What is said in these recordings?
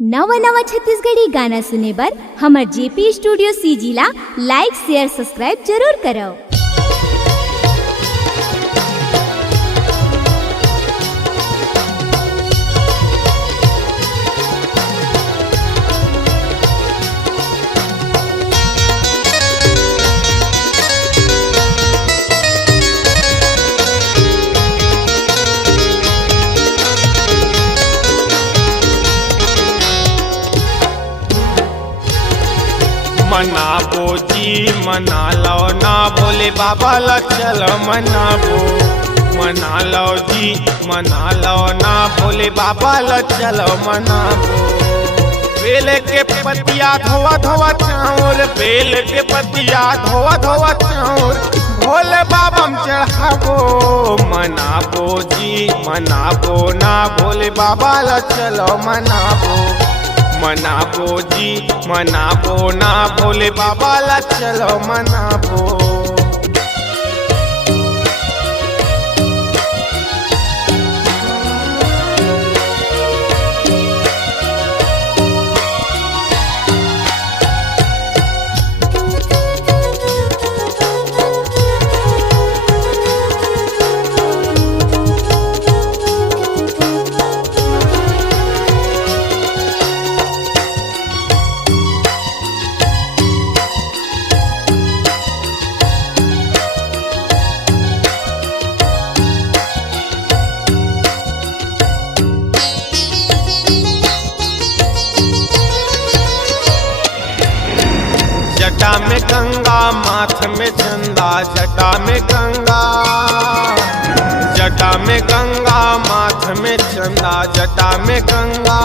नवा नवा छत्तीसगढ़ी गाना सुने बर हमर जेपी स्टूडियो सीजीला लाइक शेयर सब्सक्राइब जरूर करो। मनाबो जी मना लो ना भोले बाबा ला चलो मनाबो। मना लो जी मना लो ना भोले बाबा ला चलो मनाबो। बेल के पतिया धोवा धोवा चाउर, बेल के पतिया धोवा धोवा चाउर भोले बाबा में चढ़ाबो। मनाबो जी मनाबो ना भोले बाबा ला चलो मनाबो। मनाबो जी मनाबो ना भोले बाबा ला चलो मनाबो। जटा में गंगा माथ में चंदा, जटा में गंगा, जटा में गंगा माथ में चंदा, जटा में गंगा।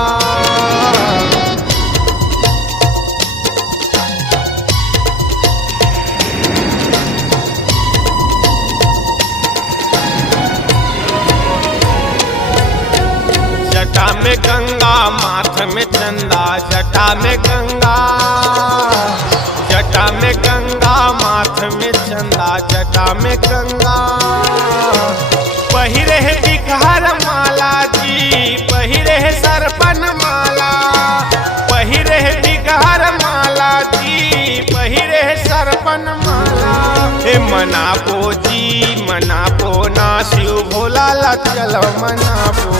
जटा में गंगा माथ में चंदा, जटा में गंगा, जटा में गंगा माथ में चंदा, जटा में गंगा। पहिरे है बिघर माला जी, पहिरे है सरपन माला, पहिरे है बिघर माला जी, पहिरे है सरपन माला। हे मनाबो जी मनाबो ना शिव भोला ला चलो मनाबो।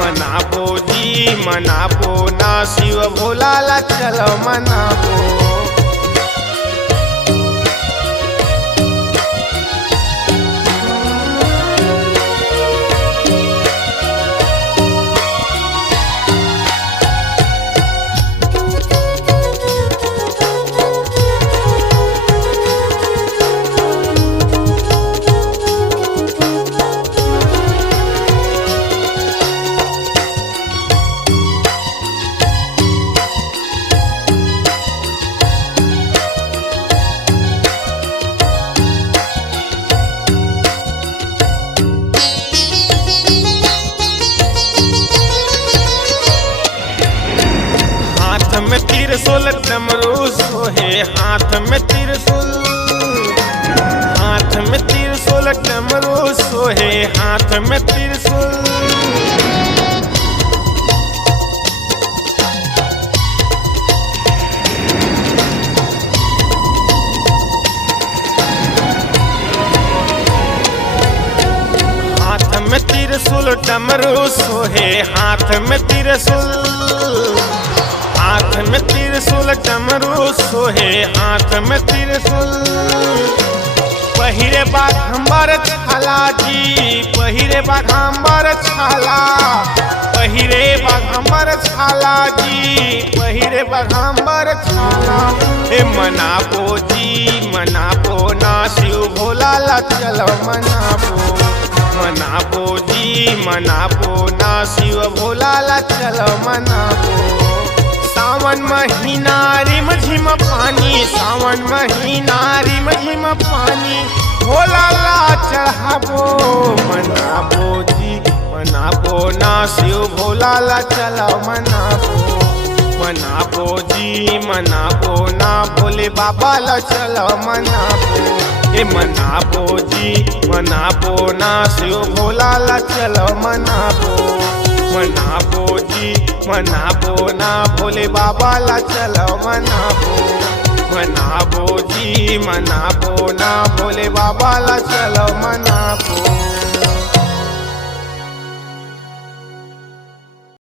मनाबो जी मनाबो ना शिव भोला ला चलो मनाबो। हाथ में त्रिशूल डमरू सोहे, हाथ में त्रिशूल, हाथ में त्रिशूल डमरू सोहे, हाथ में त्रिशूल। हाथ में त्रिशूल डमरू सोहे, हाथ में त्रिशूल, हाथ में त्रिशूल डमरू सोहे, हाथ में त्रिशूल। पहिरे बाघंबर छाला जी, पहिरे बाघंबर छाला, पहिरे बाघंबर छाला जी, पहिरे बाघंबर छाला। हे मनाबो जी मनाबो ना शिव भोला ला चलो मनाबो। मनाबो जी मनाबो ना शिव भोला ला चलो मनाबो। सावन महीना रिम झिम पानी, सावन महीना रिम झिम पानी भोला ला चढ़ाबो। मनाबो जी मनाबो ना शिव भोला ला चलो मनाबो। मनाबो जी मनाबो ना भोले बाबा ला चलो मनाबो। हे मनाबो जी मनाबो ना शिव भोला ला चलो मनाबो। मनाबो जी मनाबो ना भोले बाबा ला चलो मनाबो मनाबो जी मनाबो ना भोले बाबा ला चलो मनाबो।